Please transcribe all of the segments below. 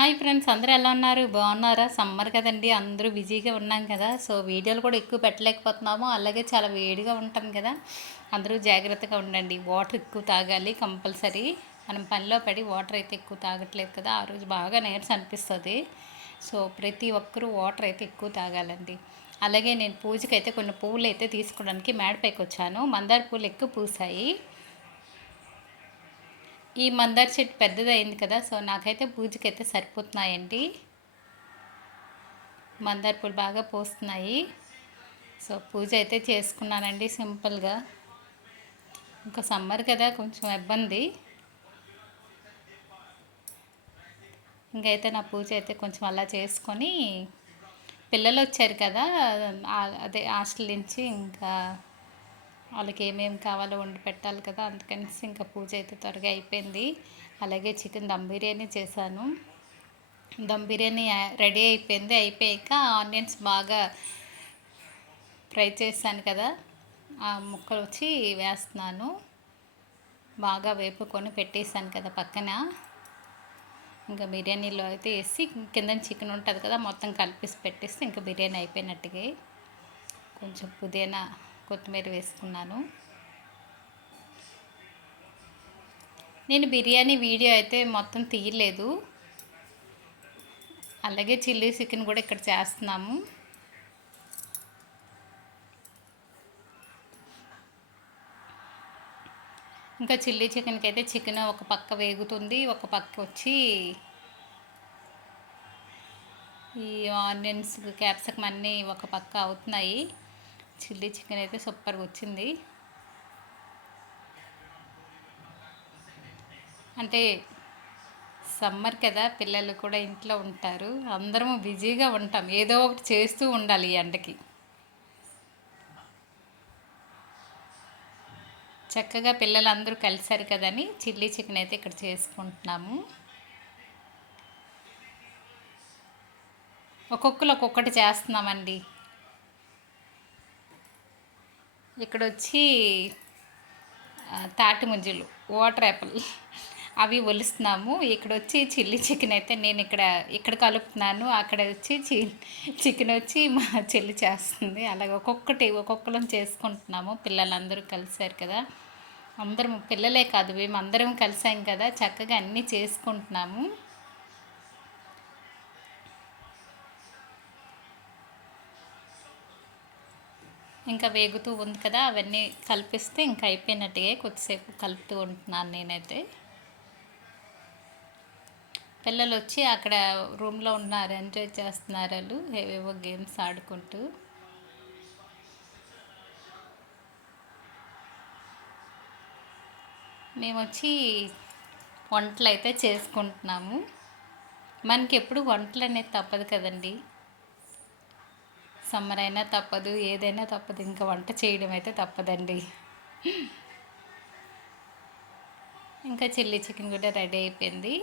Hi friends, అందరూ ఎలా ఉన్నారు? బాగున్నారా? సమ్మర్ కదండి, అందరూ బిజీగా ఉన్నాం కదా. సో వీడియోలు కూడా ఎక్కువ పెట్టలేకపోతున్నాము. అలాగే చాలా వేడిగా ఉంటాం కదా. అందరూ జాగ్రత్తగా ఉండండి. వాటర్ ఎక్కువ తాగాలి కంపల్సరీ. మనం పనిలో పడి వాటర్ అయితే ఎక్కువ తాగట్లేదు కదా, ఆ రోజు బాగా నీరసం అనిపిస్తుంది. సో ప్రతి ఒక్కరూ వాటర్ అయితే ఎక్కువ తాగాలండి. అలాగే నేను పూజకి అయితే కొన్ని పువ్వులు అయితే తీసుకోవడానికి మేడపైకి వచ్చాను. మందార పూలు ఎక్కువ పూసాయి. ఈ మందార చెట్టు పెద్దదైంది కదా, సో నాకైతే పూజకైతే సరిపోతున్నాయండి. మందార పూలు బాగా పూస్తున్నాయి. సో పూజ అయితే చేసుకున్నానండి సింపుల్గా. ఇంకా సమ్మర్ కదా, కొంచెం ఇబ్బంది. ఇంకైతే నా పూజ అయితే కొంచెం అలా చేసుకొని, పిల్లలు వచ్చారు కదా, అదే హాస్టల్ నుంచి, ఇంకా వాళ్ళకి ఏమేమి కావాలో వండి పెట్టాలి కదా, అందుకనేసి ఇంకా పూజ అయితే త్వరగా అయిపోయింది. అలాగే చికెన్ దమ్ బిర్యానీ చేశాను. దమ్ బిర్యానీ రెడీ అయిపోయింది. అయిపోయాక ఆనియన్స్ బాగా ఫ్రై చేశాను కదా, ఆ ముక్కలు వచ్చి వేస్తున్నాను. బాగా వేపుకొని పెట్టేశాను కదా పక్కన. ఇంకా బిర్యానీలో అయితే వేసి కింద చికెన్ ఉంటుంది కదా, మొత్తం కలిపేసి పెట్టేస్తే ఇంకా బిర్యానీ అయిపోయినట్టుగా. కొంచెం పుదీనా కొత్తిమీర వేసుకున్నాను. నేను బిర్యానీ వీడియో అయితే మొత్తం తీయలేదు. అలాగే చిల్లీ చికెన్ కూడా ఇక్కడ చేస్తున్నాము. ఇంకా చిల్లీ చికెన్కి అయితే చికెన్ ఒక పక్క వేగుతుంది, ఒక పక్క వచ్చి ఈ ఆనియన్స్ క్యాప్సికమ్ అన్నీ ఒక పక్క అవుతున్నాయి. చిల్లీ చికెన్ అయితే సూపర్గా వచ్చింది. అంటే సమ్మర్ కదా, పిల్లలు కూడా ఇంట్లో ఉంటారు, అందరం బిజీగా ఉంటాం, ఏదో ఒకటి చేస్తూ ఉండాలి ఈ ఎండకి. చక్కగా పిల్లలందరూ కలిసారు కదని చిల్లీ చికెన్ అయితే ఇక్కడ చేసుకుంటున్నాము. ఒక్కొక్కరు ఒక్కొక్కటి చేస్తున్నామండి. ఇక్కడ వచ్చి తాటి ముంజలు, వాటర్ యాపిల్ అవి ఒలుస్తున్నాము. ఇక్కడ వచ్చి చిల్లీ చికెన్ అయితే నేను ఇక్కడ కలుపుతున్నాను. అక్కడ వచ్చి చికెన్ వచ్చి మా చెల్లి చేస్తుంది. అలాగే ఒక్కొక్కరం చేసుకుంటున్నాము. పిల్లలందరూ కలిసారు కదా, అందరం పిల్లలే కాదు, మేము అందరం కలిసాం కదా, చక్కగా అన్నీ చేసుకుంటున్నాము. ఇంకా వేగుతూ ఉంది కదా, అవన్నీ కలిపిస్తే ఇంకా అయిపోయినట్టుగా కొద్దిసేపు కలుపుతూ ఉంటున్నాను నేనైతే. పిల్లలు వచ్చి అక్కడ రూమ్లో ఉన్నారు, ఎంజాయ్ చేస్తున్నారు. వాళ్ళు ఏవేవో గేమ్స్ ఆడుకుంటూ. మేము వచ్చి వంటలు అయితే చేసుకుంటున్నాము. మనకి ఎప్పుడు వంటలు అనేది తప్పదు కదండి. సమ్మర్ అయినా తప్పదు, ఏదైనా తప్పదు, ఇంకా వంట చేయడం అయితే తప్పదండి. ఇంకా చిల్లీ చికెన్ కూడా రెడీ అయిపోయింది.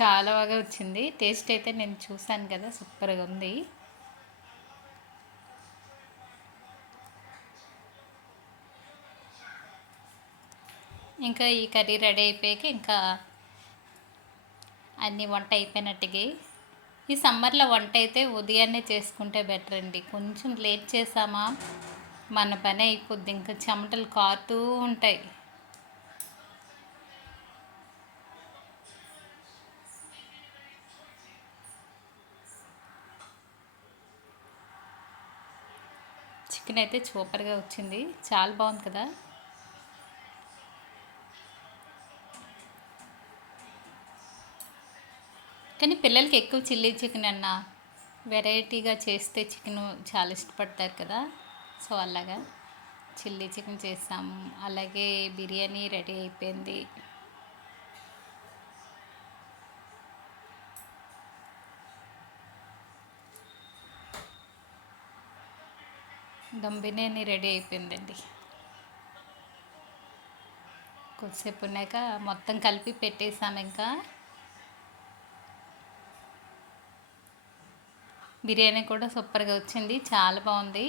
చాలా బాగా వచ్చింది. టేస్ట్ అయితే నేను చూశాను కదా, సూపర్గా ఉంది. ఇంకా ఈ కర్రీ రెడీ అయిపోయాక ఇంకా అన్నీ వంట అయిపోయినట్టుగా. ఈ సమ్మర్లో వంట అయితే ఉదయాన్నే చేసుకుంటే బెటర్ అండి. కొంచెం లేట్ చేసామా మన పని అయిపోద్ది, ఇంకా చెమటలు కారుతూ ఉంటాయి. చికెన్ అయితే సూపర్గా వచ్చింది, చాలా బాగుంది కదా. కానీ పిల్లలకి ఎక్కువ చిల్లీ చికెన్ అన్న వెరైటీగా చేస్తే చికెన్ చాలా ఇష్టపడతారు కదా. సో అలాగా చిల్లీ చికెన్ చేసాము. అలాగే బిర్యానీ రెడీ అయిపోయింది. దమ్ బిర్యానీ రెడీ అయిపోయిందండి. కొద్దిసేపు ఉన్నాక మొత్తం కలిపి పెట్టేసాము. ఇంకా బిర్యానీ కూడా సూపర్గా వచ్చింది, చాలా బాగుంది.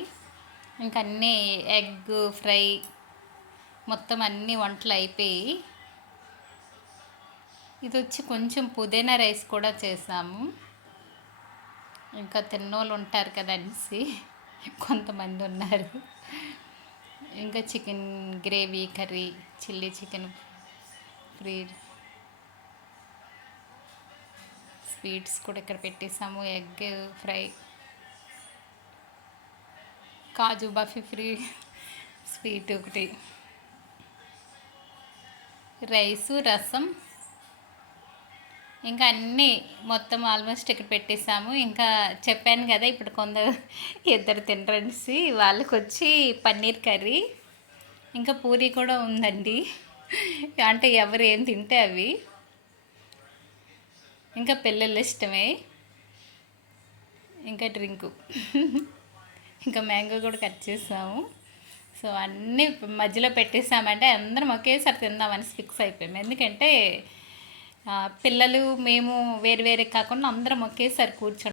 ఇంక అన్నీ ఎగ్ ఫ్రై మొత్తం అన్ని వంటలు అయిపోయి ఇది వచ్చి కొంచెం పుదీనా రైస్ కూడా చేసాము. ఇంకా తిన్నోళ్ళు ఉంటారు కదా అనేసి కొంతమంది ఉన్నారు. ఇంకా chicken gravy curry, chilli chicken free sweets కూడా ఇక్కడ పెట్టేసాము. ఎగ్ ఫ్రై, కాజు బఫీ ఫ్రీ స్వీట్ ఒకటి, రైసు రసం, ఇంకా అన్నీ మొత్తం ఆల్మోస్ట్ ఇక్కడ పెట్టేసాము. ఇంకా చెప్పాను కదా ఇప్పుడు కొందరు ఇద్దరు తినరనేసి, వాళ్ళకి వచ్చి పన్నీర్ కర్రీ ఇంకా పూరి కూడా ఉందండి. అంటే ఎవరు ఏం తింటే అవి, ఇంకా పిల్లలు ఇష్టమే, ఇంకా డ్రింకు, ఇంకా మ్యాంగో కూడా కట్ చేసాము. సో అన్నీ మధ్యలో పెట్టేసామంటే అందరం ఒకేసారి తిందామని ఫిక్స్ అయిపోయాము. ఎందుకంటే పిల్లలు మేము వేరు వేరే కాకుండా అందరం ఒకేసారి కూర్చొని